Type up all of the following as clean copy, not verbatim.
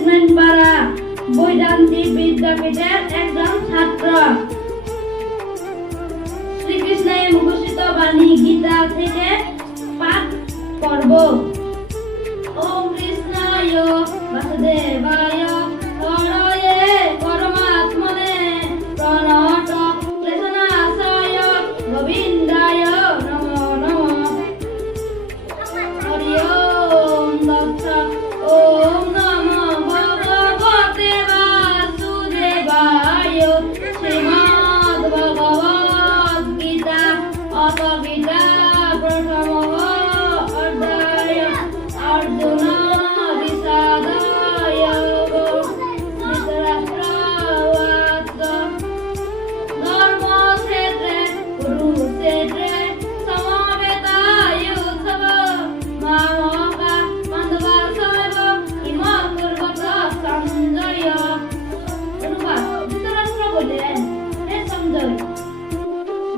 Basement পাড়া বৈদান্তিক বিদ্যাপীঠের একজন ছাত্র। শ্রীকৃষ্ণের মুখস্থিত বাণী গীতা থেকে পাঠ করব। ওম কৃষ্ণায় বাসুদেবায় হরয়ে পরমাত্মনে প্রণত ক্লেশনাশায় গোবিন্দায় নমো নমঃ। হরি ওম তৎসৎ। ওম নমো ভগবতে বাসুদেবায়। শ্রীমদ্ ভগবদ্ গীতা অথ গীতা প্রথম অধ্যায় অর্জুন বিষাদায় ধৃতরাষ্ট্রবাদ। ধর্মক্ষেত্রে কুরুক্ষেত্রে সমবেতায়ুৎসব মামকা পাণ্ডবাসৈব ইমা কুর্বত সঞ্জয়। অনুবাদ: ধৃতরাষ্ট্র বললেন, হে সঞ্জয়,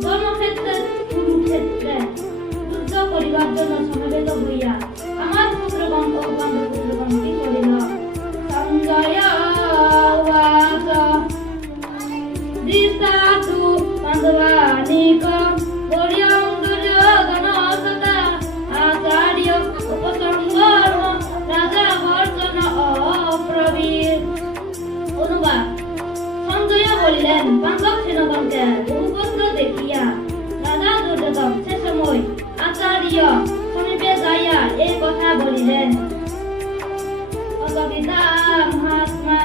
ধর্মক্ষেত্রে কুরুক্ষেত্রে যুদ্ধ করিবার জন্য সমবেত হইয়া আমার পুত্রগণ ও পাণ্ডবপুত্রগণ কি করিল? সঞ্জয় উবাচ দৃষ্টাতু পাণ্ডবানীক বর্যং দুর্যোধনস্তথা আচার্য উপসংহার রাজা ভর্জন অব্রবীৎ। অনুবাদ: সঞ্জয় বলিলেন, পাণ্ডব সেনাগণকে বহুপুত্র দেখিয়া রাজা দুর্যোধন সে সময় আচার্য সমীপে যাইয়া এই কথা বলিলেন। গীতা মহাত্মা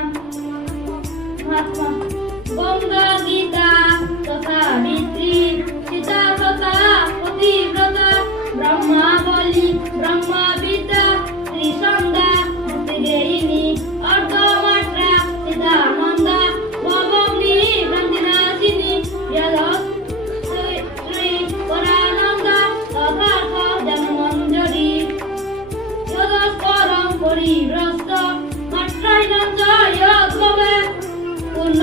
গঙ্গা গীতা তথা বিত্রী সীতা তথা পতিব্রতা ব্রহ্মাবলী ব্রহ্মবিদ্যা ত্রিসংজ্ঞা মুক্তিগেহিনী অর্ধমাত্রা সীতানন্দা ভবগ্নি ভ্রান্তিনাশিনী শ্রী পরানন্দা তথার্থ জন্মঞ্জরি যদস্পরং পরিভ্রষ্ট মাত্রাইনঞ্জয় ভবে পূর্ণ